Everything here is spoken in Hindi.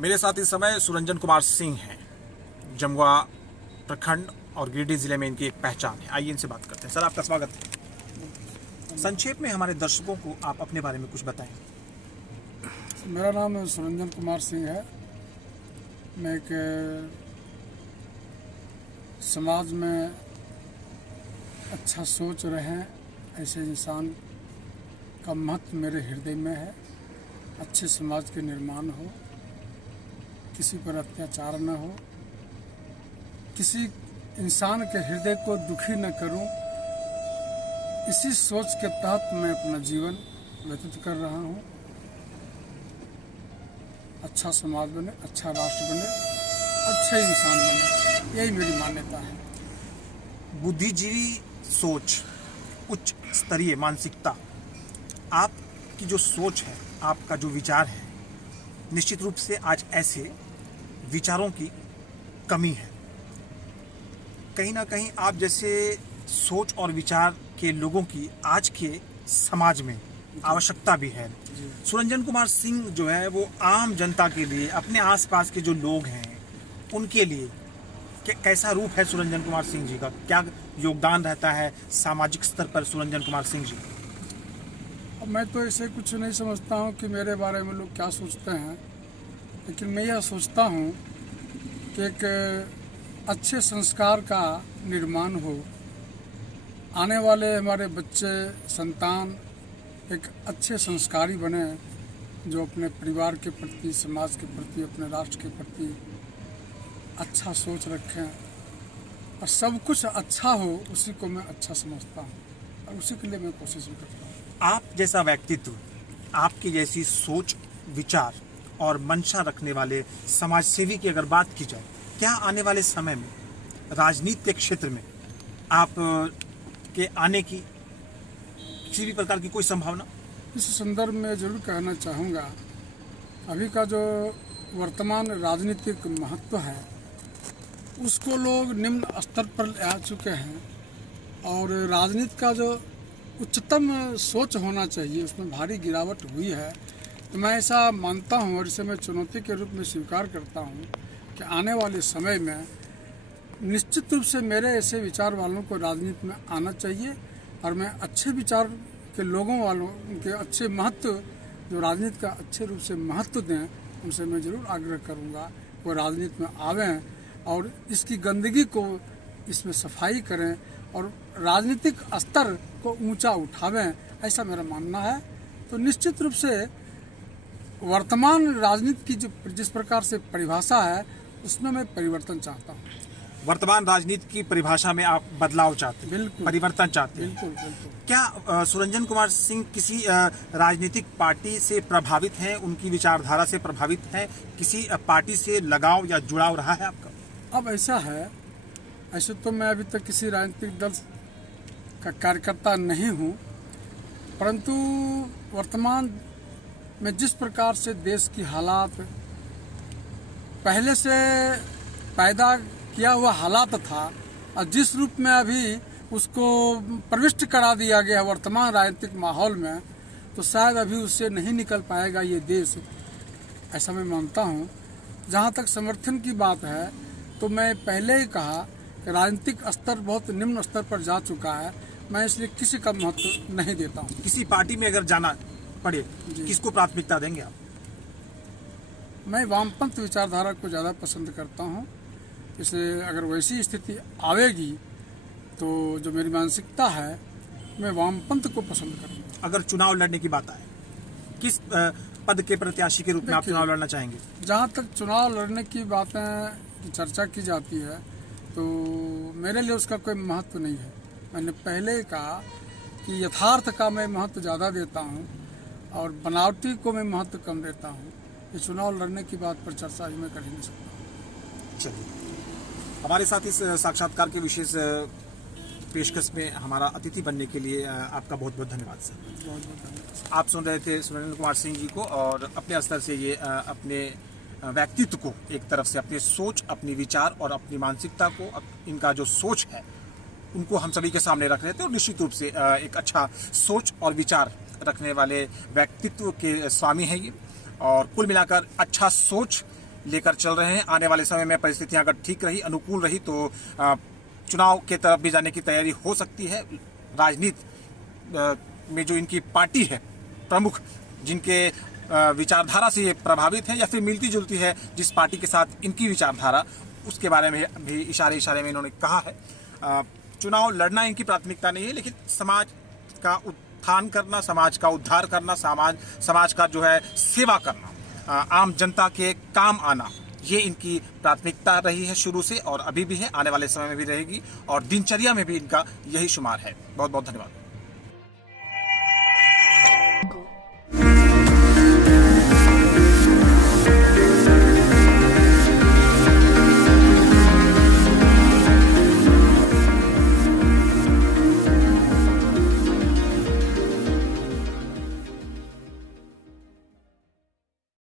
मेरे साथ इस समय सुरंजन कुमार सिंह हैं। जमुआ प्रखंड और गिरिडीह जिले में इनकी एक पहचान है। आइए इनसे बात करते हैं। सर, आपका स्वागत है। संक्षेप में हमारे दर्शकों को आप अपने बारे में कुछ बताएं। मेरा नाम सुरंजन कुमार सिंह है। मैं एक समाज में अच्छा सोच रहे ऐसे इंसान का महत्व मेरे हृदय में है। अच्छे समाज के निर्माण हो, किसी पर अत्याचार न हो, किसी इंसान के हृदय को दुखी न करूं, इसी सोच के तहत मैं अपना जीवन व्यतीत कर रहा हूं। अच्छा समाज बने, अच्छा राष्ट्र बने, अच्छे इंसान बने, यही मेरी मान्यता है। बुद्धिजीवी सोच, उच्च स्तरीय मानसिकता, आपकी जो सोच है, आपका जो विचार है, निश्चित रूप से आज ऐसे विचारों की कमी है। कहीं ना कहीं आप जैसे सोच और विचार के लोगों की आज के समाज में आवश्यकता भी है। सुरंजन कुमार सिंह जो है वो आम जनता के लिए, अपने आसपास के जो लोग हैं उनके लिए कैसा रूप है सुरंजन कुमार सिंह जी का? क्या योगदान रहता है सामाजिक स्तर पर सुरंजन कुमार सिंह जी? अब मैं तो ऐसे कुछ नहीं समझता हूँ कि मेरे बारे में लोग क्या सोचते हैं, लेकिन मैं यह सोचता हूँ कि एक अच्छे संस्कार का निर्माण हो, आने वाले हमारे बच्चे संतान एक अच्छे संस्कारी बने, जो अपने परिवार के प्रति, समाज के प्रति, अपने राष्ट्र के प्रति अच्छा सोच रखें और सब कुछ अच्छा हो, उसी को मैं अच्छा समझता हूँ और उसी के लिए मैं कोशिश भी करता हूँ। आप जैसा व्यक्तित्व, आपकी जैसी सोच, विचार और मंशा रखने वाले समाज सेवी की अगर बात की जाए, क्या आने वाले समय में राजनीति के क्षेत्र में आप के आने की किसी भी प्रकार की कोई संभावना? इस संदर्भ में जरूर कहना चाहूँगा, अभी का जो वर्तमान राजनीतिक महत्व है उसको लोग निम्न स्तर पर ले आ चुके हैं और राजनीति का जो उच्चतम सोच होना चाहिए उसमें भारी गिरावट हुई है। तो मैं ऐसा मानता हूँ और इसे मैं चुनौती के रूप में स्वीकार करता हूँ कि आने वाले समय में निश्चित रूप से मेरे ऐसे विचार वालों को राजनीति में आना चाहिए और मैं अच्छे विचार के लोगों वालों के अच्छे महत्व, जो राजनीति का अच्छे रूप से महत्व दें, उनसे मैं ज़रूर आग्रह करूँगा वो राजनीति में आवें और इसकी गंदगी को इसमें सफाई करें और राजनीतिक स्तर को ऊंचा उठावें, ऐसा मेरा मानना है। तो निश्चित रूप से वर्तमान राजनीति की जिस प्रकार से परिभाषा है उसमें मैं परिवर्तन चाहता हूँ। वर्तमान राजनीति की परिभाषा में आप बदलाव चाहते हैं? बिल्कुल, परिवर्तन चाहते हैं? बिल्कुल बिल्कुल। क्या सुरंजन कुमार सिंह किसी राजनीतिक पार्टी से प्रभावित हैं, उनकी विचारधारा से प्रभावित हैं, किसी पार्टी से लगाव या जुड़ाव रहा है आपका? अब ऐसा है, ऐसे तो मैं अभी तक किसी राजनीतिक दल का कार्यकर्ता नहीं हूँ, परंतु वर्तमान में जिस प्रकार से देश की हालात पहले से पैदा किया हुआ हालात था और जिस रूप में अभी उसको प्रविष्ट करा दिया गया वर्तमान राजनीतिक माहौल में, तो शायद अभी उससे नहीं निकल पाएगा ये देश, ऐसा मैं मानता हूँ। जहाँ तक समर्थन की बात है तो मैं पहले ही कहा कि राजनीतिक स्तर बहुत निम्न स्तर पर जा चुका है, मैं इसलिए किसी का महत्व नहीं देता हूँ। किसी पार्टी में अगर जाना पड़े, किसको प्राथमिकता देंगे आप? मैं वामपंथ विचारधारा को ज़्यादा पसंद करता हूँ। इसे अगर वैसी स्थिति आवेगी तो जो मेरी मानसिकता है मैं वामपंथ को पसंद करूँगा। अगर चुनाव लड़ने की बात आए, किस पद के प्रत्याशी के रूप में आप चुनाव लड़ना चाहेंगे? जहाँ तक चुनाव लड़ने की बातें की चर्चा की जाती है तो मेरे लिए उसका कोई महत्व नहीं है। मैंने पहले ही कहा कि यथार्थ का मैं महत्व ज़्यादा देता हूँ और बनावटी को मैं महत्व कम देता हूँ। ये चुनाव लड़ने की बात पर चर्चा ही मैं कर ही नहीं सकता। चलिए, हमारे साथ इस साक्षात्कार के विशेष पेशकश में हमारा अतिथि बनने के लिए आपका बहुत बहुत धन्यवाद सर। बहुत बहुत धन्यवाद। आप सुन रहे थे सुरंजन कुमार सिंह जी को और अपने स्तर से ये अपने व्यक्तित्व को, एक तरफ से अपनी सोच, अपनी विचार और अपनी मानसिकता को, इनका जो सोच है उनको हम सभी के सामने रख रहे थे और निश्चित रूप से एक अच्छा सोच और विचार रखने वाले व्यक्तित्व के स्वामी हैं ये। और कुल मिलाकर अच्छा सोच, लेकर चल रहे हैं। आने वाले समय में परिस्थितियां अगर ठीक रही, अनुकूल रही, तो चुनाव के तरफ भी जाने की तैयारी हो सकती है। राजनीति में जो इनकी पार्टी है प्रमुख, जिनके विचारधारा से ये प्रभावित है या फिर मिलती जुलती है जिस पार्टी के साथ इनकी विचारधारा, उसके बारे में भी इशारे में इन्होंने कहा है। चुनाव लड़ना इनकी प्राथमिकता नहीं है, लेकिन समाज का उत्थान करना, समाज का उद्धार करना, समाज का जो है सेवा करना, आम जनता के काम आना, ये इनकी प्राथमिकता रही है शुरू से और अभी भी है, आने वाले समय में भी रहेगी और दिनचर्या में भी इनका यही शुमार है। बहुत बहुत धन्यवाद।